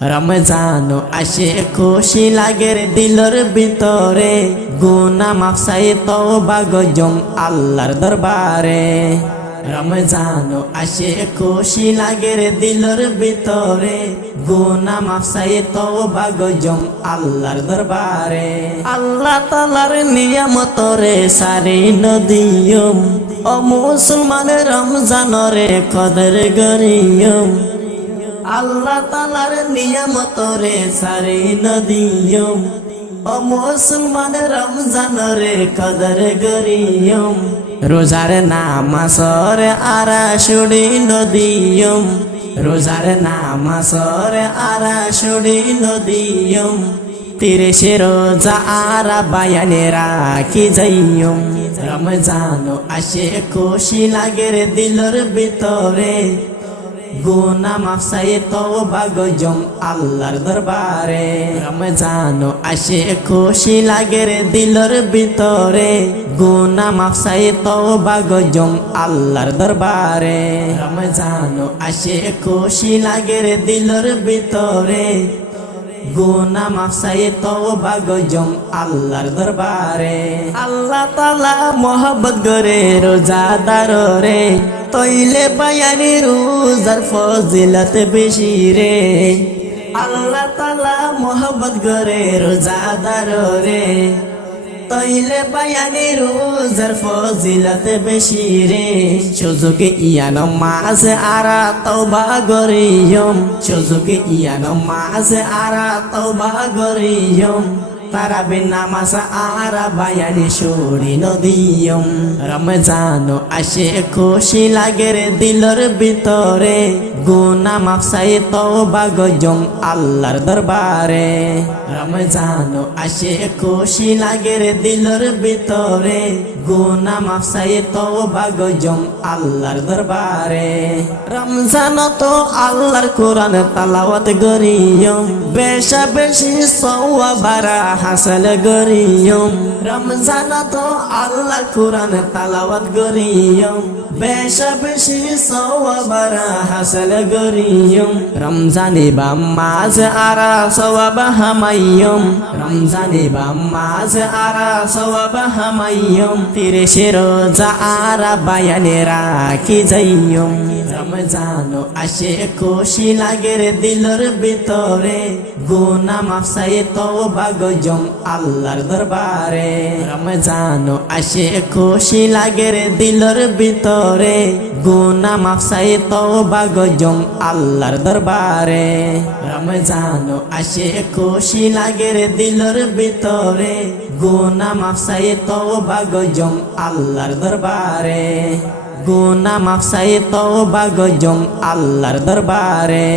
রমজান আসে খুশি লাগে রে দিলর ভিতরে, গুনাহ মাফ চাই তওবা গজম আল্লাহর দরবারে। রমজান আসে খুশি লাগে রে দিলর ভিতরে, গুনাহ মাফ চাই তওবা গজম আল্লাহর দরবারে। আল্লাহ তাআলার নিয়ামতরে সারি নদিয়ম, ও মুসলমানের রমজানরে কদর গরিয়ম। আল্লাহ তাআলার নিয়ামতরে সারি নদিয়ম, ও মুসলমানের রমজানরে কদর গরিয়ম। রোজার নামাজরে আরা শুড়ি নদিয়ম, রোজার নামাজরে আরা শুড়ি নদিয়ম। 30 রোজা আরা বায়ানে রাখি যাইয়ম। রমজান আসে খুশি লাগে রে দিলর ভিতরে, গুনাহ মাফ চাই তওবা গজম আল্লাহর দরবারে। রমজান আসে খুশি লাগে রে দিলর ভিতরে, গুনাহ মাফ চাই তওবা গজম আল্লাহর দরবারে। রমজান আসে খুশি লাগে রে দিলর ভিতরে, গুনাহ মাফ চাই তওবা গজম আল্লাহর দরবারে। আল্লাহ তাআলা মোহাব্বত করে রোজাদাররে, তইলে বায়ানি রোজার ফজিলত বেশি রে। আল্লাহ তাআলা মোহাব্বত করে রোজাদাররে, তইলে বায়ানি রোজার ফজিলত বেশি রে। সুযোগে ইয়ান মাঝে আরা তওবা গরিয়ম, সুযোগে ইয়ান মাঝে আরা তওবা গরিয়ম। তারাবি নামাজ আরা বায়ানি শুড়ি নদিয়ম। রমজান আসে খুশি লাগে রে দিলর ভিতরে, গুনাহ মাফ চাই তওবা গজম আল্লাহর দরবারে। রমজান আসে খুশি লাগে রে দিলর ভিতরে, গুনাহ মাফ চাই তওবা গজম আল্লাহর দরবারে। রমজান তো আল্লাহর কোরআন তেলাওয়াত গরিয়ম, বেশা বেশি সওয়াব হাসল গরিয়ম। রমজান তো আল্লাহর কোরআন তেলাওয়াত গরিয়ম, বেশা বেশি সওয়াব হাসল গরিয়ম। রমজানে বাম মাঝ আরা সওয়াব হামাইয়ম, রমজানে বাম মাঝ আরা সওয়াব হামাইয়ম। 30 রোজা আরা বায়ানে রাখি যাইয়ম। রমজান আসে খুশি লাগে রে দিলর ভিতরে, গুনাহ মাফ চাই তওবা গজম আল্লাহর দরবারে। রমজান আসে খুশি লাগে রে দিলর ভিতরে, গুনাহ মাফ চাই তওবা গজম আল্লাহর দরবারে। রমজান আসে খুশি লাগে রে দিলর ভিতরে, গুনাহ মাফ চাই তওবা গজম আল্লাহর দরবারে। গুনাহ মাফ চাই তওবা গজম আল্লাহর দরবারে।